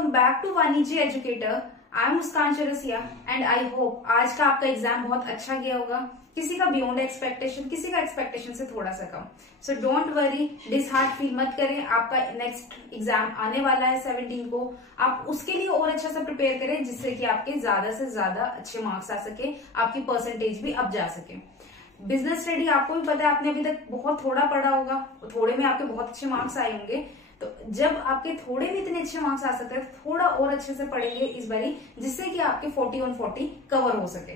Welcome back to वाणिज्य educator. I am Muskan Chaurasia and I hope आज का आपका एग्जाम बहुत अच्छा गया होगा। किसी का बियॉन्ड एक्सपेक्टेशन, किसी का एक्सपेक्टेशन से थोड़ा सा कम। सो डोंट वरी, डिसहार्ट फील मत करें। आपका नेक्स्ट एग्जाम आने वाला है 17 को। आप उसके लिए और अच्छा सा प्रिपेयर करें जिससे कि आपके ज्यादा से ज्यादा अच्छे मार्क्स आ सके, आपकी परसेंटेज भी अप जा सके। बिजनेस स्टडी आपको भी पता है, आपने अभी तक बहुत थोड़ा पढ़ा होगा, थोड़े में आपके बहुत अच्छे मार्क्स आए होंगे। तो जब आपके थोड़े में इतने अच्छे मार्क्स आ सकते हैं, थोड़ा और अच्छे से पढ़ेंगे इस बारी, जिससे कि आपके 40 on 40 कवर हो सके।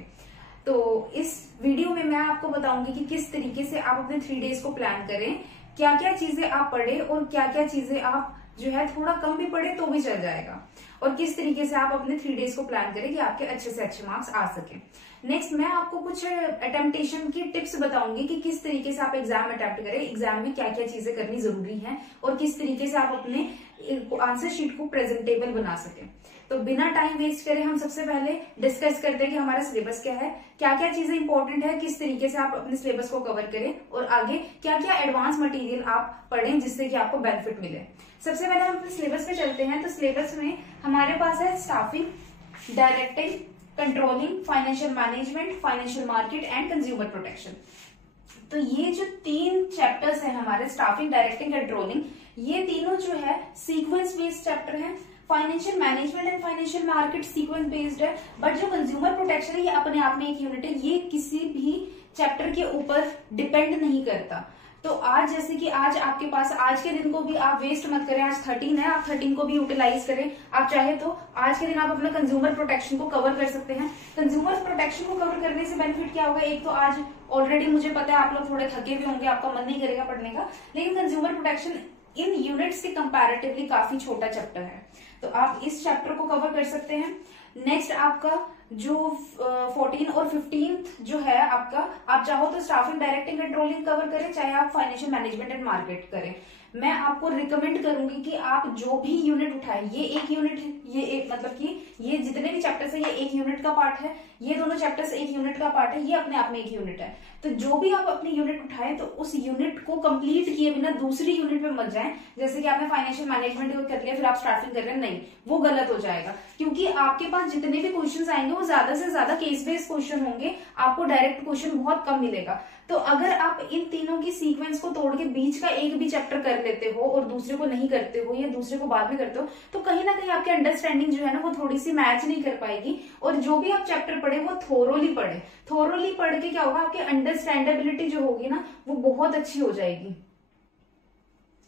तो इस वीडियो में मैं आपको बताऊंगी कि किस तरीके से आप अपने 3 डेज को प्लान करें, क्या क्या चीजें आप पढ़े और क्या क्या चीजें आप जो है थोड़ा कम भी पढ़े तो भी चल जाएगा, और किस तरीके से आप अपने 3 डेज को प्लान करें कि आपके अच्छे से अच्छे मार्क्स आ सके। नेक्स्ट मैं आपको कुछ अटेम्प्टेशन की टिप्स बताऊंगी कि किस तरीके से आप एग्जाम अटेम्प्ट करें, एग्जाम में क्या क्या चीजें करनी जरूरी हैं और किस तरीके से आप अपने आंसर शीट को प्रेजेंटेबल बना सके। तो बिना टाइम वेस्ट करे हम सबसे पहले डिस्कस करते हैं कि हमारा सिलेबस क्या है, क्या क्या चीजें इंपॉर्टेंट है, किस तरीके से आप अपने सिलेबस को कवर करें और आगे क्या क्या एडवांस मटेरियल आप पढ़ें जिससे कि आपको बेनिफिट मिले। सबसे पहले हम अपने सिलेबस पे चलते हैं। तो सिलेबस में हमारे पास है staffing, directing, controlling, financial management, financial market and consumer protection. तो ये जो 3 चैप्टर्स हैं हमारे, स्टाफिंग, डायरेक्टिंग, कंट्रोलिंग, ये तीनों जो है सीक्वेंस बेस्ड चैप्टर हैं। Financial management and financial market sequence based है, बट जो कंज्यूमर प्रोटेक्शन है ये अपने आप में एक यूनिट है, ये किसी भी चैप्टर के ऊपर डिपेंड नहीं करता। तो आज जैसे कि आज आपके पास, आज के दिन को भी आप वेस्ट मत करें। आज 13 है, आप 13 को भी यूटिलाइज करें। आप चाहे तो आज के दिन आप अपना कंज्यूमर प्रोटेक्शन को कवर कर सकते हैं। कंज्यूमर प्रोटेक्शन को कवर करने से बेनिफिट क्या होगा, एक तो आज ऑलरेडी मुझे पता है आप लोग थोड़े थके हुए होंगे, आपका मन नहीं करेगा पढ़ने का, लेकिन कंज्यूमर प्रोटेक्शन इन यूनिट्स से कंपैरेटिवली काफी छोटा चैप्टर है, तो आप इस चैप्टर को कवर कर सकते हैं। नेक्स्ट आपका जो 14 और 15 जो है आपका, आप चाहो तो स्टाफिंग, डायरेक्टिंग, कंट्रोलिंग कवर करें, चाहे आप फाइनेंशियल मैनेजमेंट एंड मार्केट करें। मैं आपको रिकमेंड करूंगी कि आप जो भी यूनिट उठाएं, ये एक यूनिट, ये एक मतलब कि ये जितने भी चैप्टर्स है ये एक यूनिट का पार्ट है, ये दोनों चैप्टर्स एक यूनिट का पार्ट है, ये अपने आप में एक यूनिट है। तो जो भी आप अपनी यूनिट उठाएं तो उस यूनिट को कंप्लीट किए बिना दूसरी यूनिट में मत जाएं। जैसे कि आपने फाइनेंशियल मैनेजमेंट कर लिया फिर आप स्टाफिंग कर रहे हैं, नहीं, वो गलत हो जाएगा, क्योंकि आपके पास जितने भी क्वेश्चंस आएंगे वो ज्यादा से ज्यादा केस बेस्ड क्वेश्चन होंगे, आपको डायरेक्ट क्वेश्चन बहुत कम मिलेगा। तो अगर आप इन तीनों की सीक्वेंस को तोड़ के बीच का एक भी चैप्टर कर लेते हो और दूसरे को नहीं करते हो या दूसरे को बाद में करते हो, तो कहीं ना कहीं आपकी अंडरस्टैंडिंग जो है ना वो थोड़ी सी मैच नहीं कर पाएगी। और जो भी आप चैप्टर पढ़े वो थोरोली पढ़े। थोरोली पढ़ के क्या होगा, आपकी अंडरस्टैंडेबिलिटी जो होगी ना वो बहुत अच्छी हो जाएगी।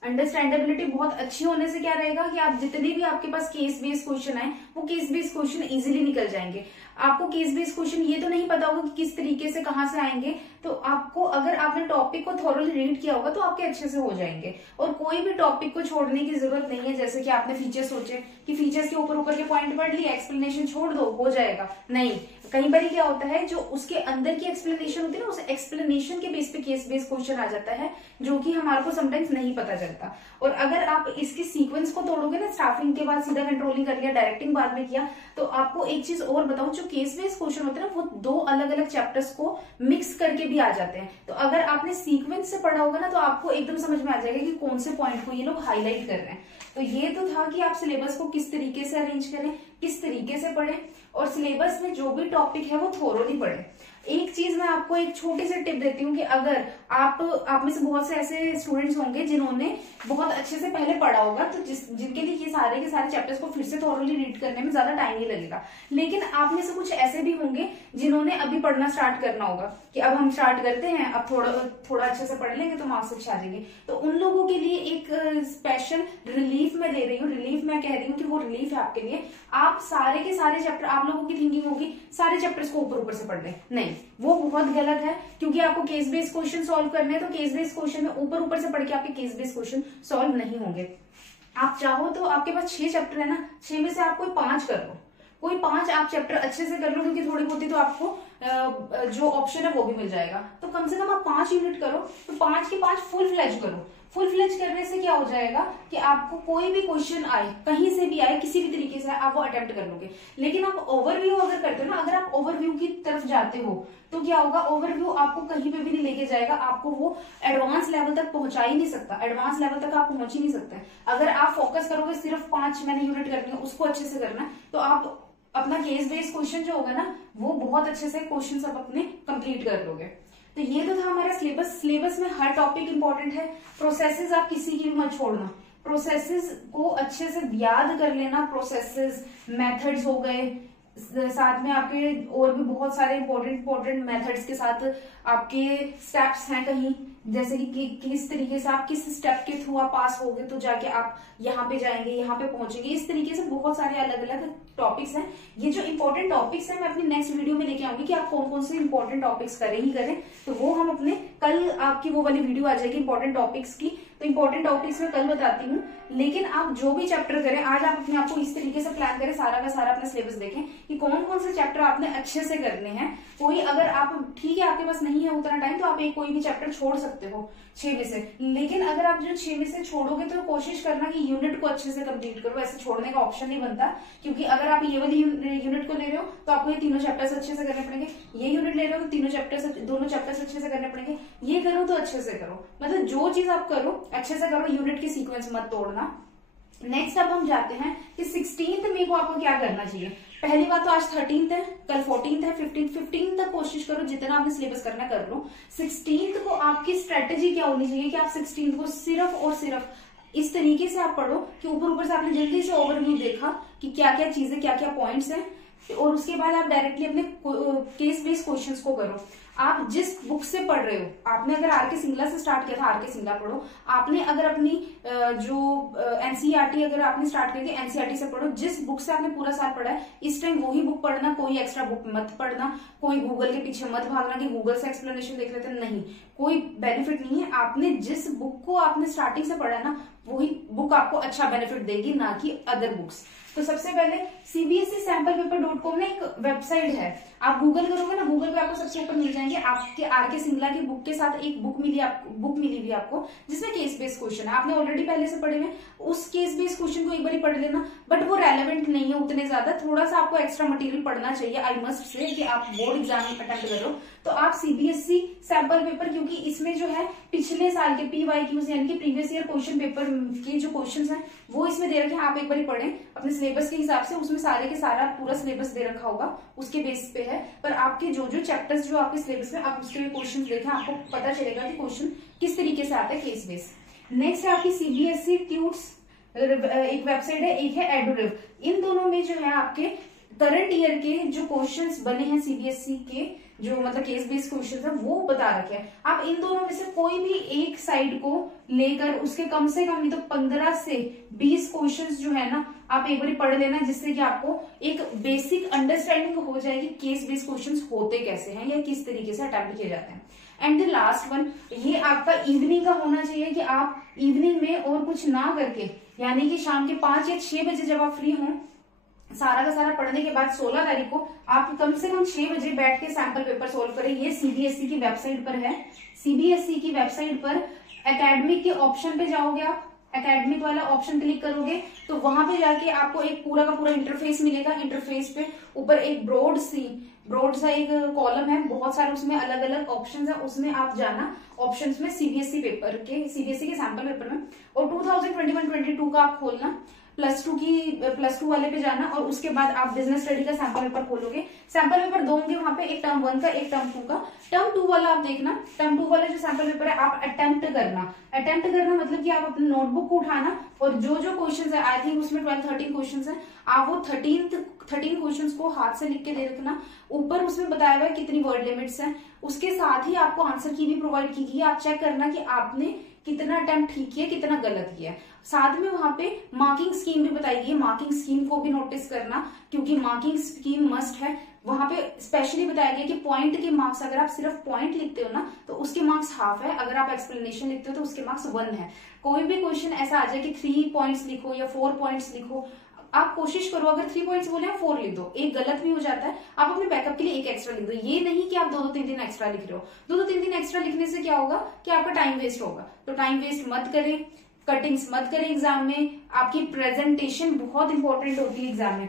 अंडरस्टैंडेबिलिटी बहुत अच्छी होने से क्या रहेगा कि आप जितने भी आपके पास केस बेस्ड क्वेश्चन आए वो केस बेस्ड क्वेश्चन इजीली निकल जाएंगे। आपको केस बेस्ड क्वेश्चन ये तो नहीं पता होगा कि किस तरीके से कहां से आएंगे, तो आपको अगर आपने टॉपिक को थोरोली रीड किया होगा तो आपके अच्छे से हो जाएंगे। और कोई भी टॉपिक को छोड़ने की जरूरत नहीं है, जैसे कि आपने फीचर्स सोचे कि फीचर्स के ऊपर ऊपर के पॉइंट पढ़ लिए, एक्सप्लेनेशन छोड़ दो, हो जाएगा, नहीं। कई बार क्या होता है, जो उसके अंदर की एक्सप्लेनेशन होती है ना, उस एक्सप्लेनेशन के बेस पे केस बेस्ड क्वेश्चन आ जाता है, जो कि हमारे को समटाइम्स नहीं पता चलता। और अगर आप इसके सीक्वेंस को तोड़ोगे ना, स्टाफिंग के बाद सीधा कंट्रोलिंग कर लिया, डायरेक्टिंग बाद में किया, तो आपको एक चीज और बताऊं, जो केस बेस्ड क्वेश्चन होते हैं ना वो 2 अलग अलग चैप्टर्स को मिक्स करके भी आ जाते हैं। तो अगर आपने सीक्वेंस से पढ़ा होगा ना तो आपको एकदम समझ में आ जाएगा कि कौन से पॉइंट को ये लोग हाईलाइट कर रहे हैं। तो ये तो था कि आप सिलेबस को किस तरीके से अरेंज करें, किस तरीके से पढ़ें, और सिलेबस में जो भी टॉपिक है वो थोरोली पढ़ें। एक चीज मैं आपको एक छोटी सी टिप देती हूँ कि अगर आप में से बहुत से ऐसे स्टूडेंट्स होंगे जिन्होंने बहुत अच्छे से पहले पढ़ा होगा, तो जिनके लिए ये सारे के सारे चैप्टर्स को फिर से थोरोली रीड करने में ज्यादा टाइम नहीं लगेगा। लेकिन आप में से कुछ ऐसे भी होंगे जिन्होंने अभी पढ़ना स्टार्ट करना होगा कि अब हम स्टार्ट करते हैं, अब थोड़ा अच्छे से पढ़ लेंगे तो मार्क्स अच्छे आ जाएंगे। तो उन लोगों के लिए एक स्पेशल रिलीफ मैं दे रही हूँ। रिलीफ मैं कह रही हूँ कि वो रिलीफ है आपके लिए। आप सारे के सारे चैप्टर, आप लोगों की थिंकिंग होगी सारे चैप्टर्स को ऊपर ऊपर से पढ़ लें, नहीं, वो बहुत गलत है, क्योंकि आपको केस बेस्ड क्वेश्चन सॉल्व करने हैं। तो केस बेस्ड क्वेश्चन में ऊपर ऊपर से पढ़ के आपके केस बेस्ड क्वेश्चन सॉल्व नहीं होंगे। आप चाहो तो आपके पास 6 चैप्टर है ना, 6 में से आप कोई 5 कर लो, कोई 5 आप चैप्टर अच्छे से कर लो, क्योंकि थोड़ी बहुत ही तो आपको जो ऑप्शन है वो भी मिल जाएगा। तो कम से कम आप 5 यूनिट करो, तो 5 की 5 फुल फ्लैज करो। फुल फ्लेज करने से क्या हो जाएगा कि आपको कोई भी क्वेश्चन आए, कहीं से भी आए, किसी भी तरीके से आप वो अटेम्प्ट कर लोगे। लेकिन आप ओवरव्यू अगर करते हो ना, अगर आप ओवरव्यू की तरफ जाते हो तो क्या होगा, ओवरव्यू आपको कहीं पे भी नहीं लेके जाएगा, आपको वो एडवांस लेवल तक पहुंचा ही नहीं सकता, एडवांस लेवल तक आप पहुंच ही नहीं सकते। अगर आप फोकस करोगे सिर्फ 5 मैंने यूनिट करनी है, उसको अच्छे से करना है, तो आप अपना केस बेस्ड क्वेश्चन जो होगा ना, वो बहुत अच्छे से क्वेश्चन सब अपने कंप्लीट कर लोगे। तो ये तो था हमारा सिलेबस। सिलेबस में हर टॉपिक इंपॉर्टेंट है। प्रोसेसेस आप किसी की भी मत छोड़ना, प्रोसेसेस को अच्छे से याद कर लेना। प्रोसेसेस, मेथड्स हो गए, साथ में आपके और भी बहुत सारे इंपॉर्टेंट मेथड्स के साथ आपके स्टेप्स हैं कहीं, जैसे कि किस तरीके से आप किस स्टेप के थ्रू आप पास होगे तो जाके आप यहाँ पे जाएंगे, यहाँ पे पहुंचेंगे। इस तरीके से बहुत सारे अलग अलग टॉपिक्स हैं। ये जो इंपॉर्टेंट टॉपिक्स हैं मैं अपनी नेक्स्ट वीडियो में लेके आऊंगी कि आप कौन कौन से इंपॉर्टेंट टॉपिक्स करें ही करें। तो वो हम अपने कल, आपकी वो वाली वीडियो आ जाएगी इंपॉर्टेंट टॉपिक्स की, तो इंपॉर्टेंट टॉपिक्स में कल बताती हूँ। लेकिन आप जो भी चैप्टर करें, आज आप अपने आप को इस तरीके से प्लान करें, सारा का सारा अपना सिलेबस देखें कि कौन कौन से चैप्टर आपने अच्छे से करने हैं। कोई अगर आप, ठीक है आपके पास नहीं है उतना टाइम, तो आप एक कोई भी चैप्टर छोड़ सकते हो 6 में से। लेकिन अगर आप जो 6 में से छोड़ोगे तो कोशिश करना कि यूनिट को अच्छे से कंप्लीट करो। ऐसे छोड़ने का ऑप्शन नहीं बनता, क्योंकि अगर आप ये वाली यूनिट को ले रहे हो तो आपको ये तीनों चैप्टर्स अच्छे से करने पड़ेंगे। ये यूनिट ले रहे हो तो दोनों चैप्टर्स अच्छे से करने पड़ेंगे। ये करो तो अच्छे से करो, मतलब जो चीज आप करो अच्छे से करो, यूनिट की सीक्वेंस मत तोड़ना। नेक्स्ट अब हम जाते हैं कि 16th मई को आपको क्या करना चाहिए। पहली बात तो आज 13th है, कल 14th है, 15 तक कोशिश करो जितना आपने सिलेबस करना कर लो। 16th को आपकी स्ट्रेटेजी क्या होनी चाहिए कि आप 16th को सिर्फ और सिर्फ इस तरीके से आप पढ़ो कि ऊपर से आपने जल्दी से ओवरव्यू देखा कि क्या क्या चीजें, क्या क्या पॉइंट्स हैं, और उसके बाद आप डायरेक्टली अपने केस बेस्ड क्वेश्चंस को करो। आप जिस बुक से पढ़ रहे हो, आपने अगर आरके सिंगला से स्टार्ट किया था, आरके सिंगला पढ़ो। आपने अगर अपनी जो एनसीईआरटी अगर आपने स्टार्ट किया था, एनसीईआरटी से पढ़ो। जिस बुक से आपने पूरा साल पढ़ा है इस टाइम वही बुक पढ़ना, कोई एक्स्ट्रा बुक मत पढ़ना, कोई गूगल के पीछे मत भागना कि गूगल से एक्सप्लेनेशन देख लेते, नहीं, कोई बेनिफिट नहीं है। आपने जिस बुक को आपने स्टार्टिंग से पढ़ा है ना, वही बुक आपको अच्छा बेनिफिट देगी, ना कि अदर बुक्स। तो सबसे पहले cbsesamplepaper.com में एक वेबसाइट है, आप गूगल करोगे ना, गूगल पे आपको सबसे ऊपर मिल जाएंगे। आपके आरके सिंगला की बुक के साथ एक बुक मिली हुई आपको जिसमें केस बेस्ड क्वेश्चन है। आपने ऑलरेडी पहले से पढ़े हुए, उस केस बेस्ड क्वेश्चन को एक बार पढ़ लेना, बट वो रेलेवेंट नहीं है उतने ज्यादा, थोड़ा सा आपको एक्स्ट्रा मटेरियल पढ़ना चाहिए। आई मस्ट से कि आप बोर्ड एग्जाम अटेम्प्ट कर रहे हो तो आप सीबीएसई सैंपल पेपर, क्योंकि इसमें जो है पिछले साल के PYQs यानी कि प्रीवियस ईयर क्वेश्चन पेपर के जो क्वेश्चंस हैं वो इसमें दे रखे हैं। आप एक बार पढ़ें अपने सिलेबस के हिसाब से, उसमें सारे के सारा पूरा सिलेबस दे रखा होगा, उसके बेस पे है। पर आपके जो चैप्टर्स जो आपके सिलेबस में, आप उसके क्वेश्चन देखें, आपको पता चलेगा कि क्वेश्चन किस तरीके से आता है केस बेस। नेक्स्ट है आपकी सीबीएसई ट्यूट्स, एक वेबसाइट है, एक है एडुरिव। इन दोनों में जो है आपके करंट ईयर के जो क्वेश्चंस बने हैं सीबीएसई के, जो मतलब केस बेस्ड क्वेश्चंस है, वो बता रखे हैं। आप इन दोनों में से कोई भी एक साइड को लेकर उसके कम से कम नहीं तो 15 से 20 क्वेश्चंस जो है ना, आप एक बार पढ़ लेना, जिससे कि आपको एक बेसिक अंडरस्टैंडिंग हो जाएगी केस बेस्ड क्वेश्चंस होते कैसे हैं या किस तरीके से अटेम्प्ट किए जाते हैं। एंड द लास्ट वन, ये आपका इवनिंग का होना चाहिए कि आप इवनिंग में और कुछ ना करके, यानी कि शाम के 5 या 6 बजे जब आप फ्री हों, सारा का सारा पढ़ने के बाद 16 तारीख को आप कम से कम 6 बजे बैठ के सैंपल पेपर सोल्व करें। ये सीबीएसई की वेबसाइट पर है। सीबीएसई की वेबसाइट पर एकेडमिक के ऑप्शन पे जाओगे, आप एकेडमिक वाला ऑप्शन क्लिक करोगे तो वहां पे जाके आपको एक पूरा का पूरा इंटरफेस मिलेगा। इंटरफेस पे ऊपर एक ब्रॉड सा एक कॉलम है, बहुत सारे उसमें अलग अलग ऑप्शंस है, उसमें आप जाना, ऑप्शंस में सीबीएसई के सैंपल पेपर में, और 2021-22 का आप खोलना, प्लस टू वाले पे जाना, और उसके बाद आप बिजनेस स्टडी का सैंपल पेपर खोलोगे। सैंपल पेपर दो होंगे वहां पे, एक टर्म 1 का, एक टर्म 2 का। टर्म 2 वाला आप देखना, टर्म 2 वाला जो सैंपल पेपर है आप अटेम्प्ट करना मतलब कि आप अपने नोटबुक को उठाना, और जो क्वेश्चंस है, आई थिंक उसमें 12-13 क्वेश्चंस है, आप वो 13 क्वेश्चंस को हाथ से लिख के दे रखना। ऊपर उसमें बताया हुआ है कितनी वर्ड लिमिट्स हैं, उसके साथ ही आपको आंसर की भी प्रोवाइड की गई है। आप चेक करना कि आपने कितना अटेम्प्ट ठीक किया, कितना गलत किया। साथ में वहां पे मार्किंग स्कीम भी बताई गई है, मार्किंग स्कीम को भी नोटिस करना, क्योंकि मार्किंग स्कीम मस्ट है। वहां पे स्पेशली बताया गया कि पॉइंट के मार्क्स, अगर आप सिर्फ पॉइंट लिखते हो ना तो उसके मार्क्स हाफ है, अगर आप एक्सप्लेनेशन लिखते हो तो उसके मार्क्स 1 है। कोई भी क्वेश्चन ऐसा आ जाए कि 3 पॉइंट्स लिखो या 4 पॉइंट्स लिखो, आप कोशिश करो, अगर 3 पॉइंट्स बोले आप 4 लिख दो, एक गलत भी हो जाता है, आप अपने बैकअप के लिए एक एक्स्ट्रा लिख दो। ये नहीं कि आप 2-3 एक्स्ट्रा लिख रहे हो। 2-3 एक्स्ट्रा लिखने से क्या होगा कि आपका टाइम वेस्ट होगा। तो टाइम वेस्ट मत करें, कटिंग्स मत करें एग्जाम में। आपकी प्रेजेंटेशन बहुत इंपॉर्टेंट होती है एग्जाम में,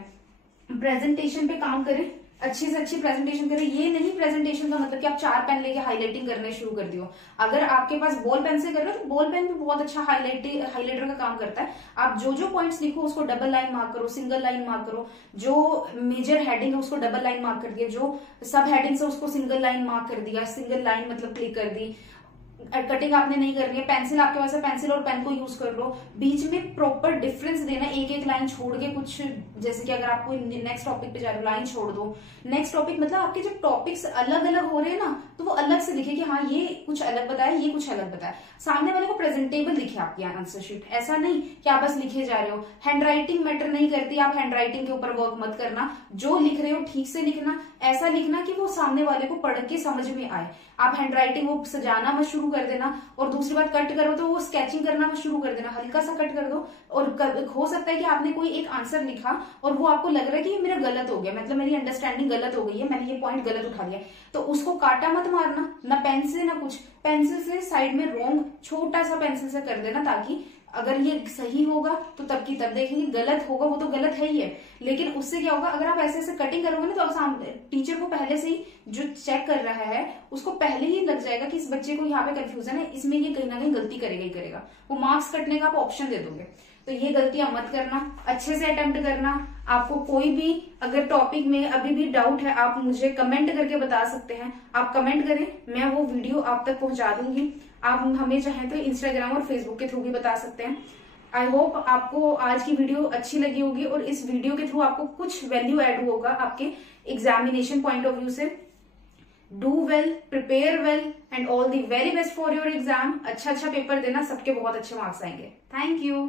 प्रेजेंटेशन पे काम करें, अच्छी से अच्छी प्रेजेंटेशन करें। ये नहीं प्रेजेंटेशन का मतलब कि आप 4 पेन लेके हाईलाइटिंग करने शुरू कर दियो। अगर आपके पास बॉल पेन से कर रहे हो तो बॉल पेन भी बहुत अच्छा हाईलाइटर का काम करता है। आप जो जो पॉइंट्स लिखो उसको डबल लाइन मार्क करो, सिंगल लाइन मार्क करो। जो मेजर हेडिंग है उसको डबल लाइन मार्क कर दिया, जो सब हेडिंग है उसको सिंगल लाइन मार्क कर दिया, सिंगल लाइन मतलब क्लिक कर दी। कटिंग आपने नहीं करनी है, पेंसिल आपके पास है, पेंसिल और पेन को यूज कर लो। बीच में प्रॉपर डिफरेंस देना, एक एक लाइन छोड़ के कुछ, जैसे कि अगर आपको नेक्स्ट टॉपिक पे जा रहे हो लाइन छोड़ दो। नेक्स्ट टॉपिक मतलब आपके जब टॉपिक्स अलग अलग हो रहे हैं ना, तो वो अलग से लिखे कि हाँ ये कुछ अलग बताया, ये कुछ अलग बताया। सामने वाले को प्रेजेंटेबल दिखे आपकी आंसर शीट, ऐसा नहीं कि आप बस लिखे जा रहे हो। हैंडराइटिंग मैटर नहीं करती, आप हैंडराइटिंग के ऊपर वर्क मत करना। जो लिख रहे हो ठीक से लिखना, ऐसा लिखना कि वो सामने वाले को पढ़ के समझ में आए। आप हैंडराइटिंग वो सजाना मत शुरू कर देना। और दूसरी बात, कट करो तो वो स्केचिंग करना मत शुरू कर देना, हल्का सा कट कर दो। और हो सकता है कि आपने कोई एक आंसर लिखा और वो आपको लग रहा है कि ये मेरा गलत हो गया, मतलब मेरी अंडरस्टैंडिंग गलत हो गई है, मैंने ये पॉइंट गलत उठा लिया, तो उसको काटा मत मारना, ना पेन से ना कुछ। पेंसिल से साइड में रोंग छोटा सा पेंसिल से कर देना, ताकि अगर ये सही होगा तो तब की तब देखेंगे, गलत होगा वो तो गलत है ही है। लेकिन उससे क्या होगा, अगर आप ऐसे ऐसे कटिंग करोगे ना तो सामने टीचर को पहले से ही, जो चेक कर रहा है उसको पहले ही लग जाएगा कि इस बच्चे को यहाँ पे कंफ्यूजन है, इसमें ये कहीं ना कहीं गलती करेगा ही करेगा। वो मार्क्स कटने का आप ऑप्शन दे दोगे। तो ये गलतियां मत करना, अच्छे से अटेम्प्ट करना। आपको कोई भी अगर टॉपिक में अभी भी डाउट है, आप मुझे कमेंट करके बता सकते हैं। आप कमेंट करें, मैं वो वीडियो आप तक पहुंचा दूंगी। आप हमें चाहें तो इंस्टाग्राम और फेसबुक के थ्रू भी बता सकते हैं। आई होप आपको आज की वीडियो अच्छी लगी होगी और इस वीडियो के थ्रू आपको कुछ वैल्यू ऐड होगा आपके एग्जामिनेशन पॉइंट ऑफ व्यू से। Do well, prepare well and all the very best for your exam. अच्छा पेपर देना, सबके बहुत अच्छे मार्क्स आएंगे। Thank you.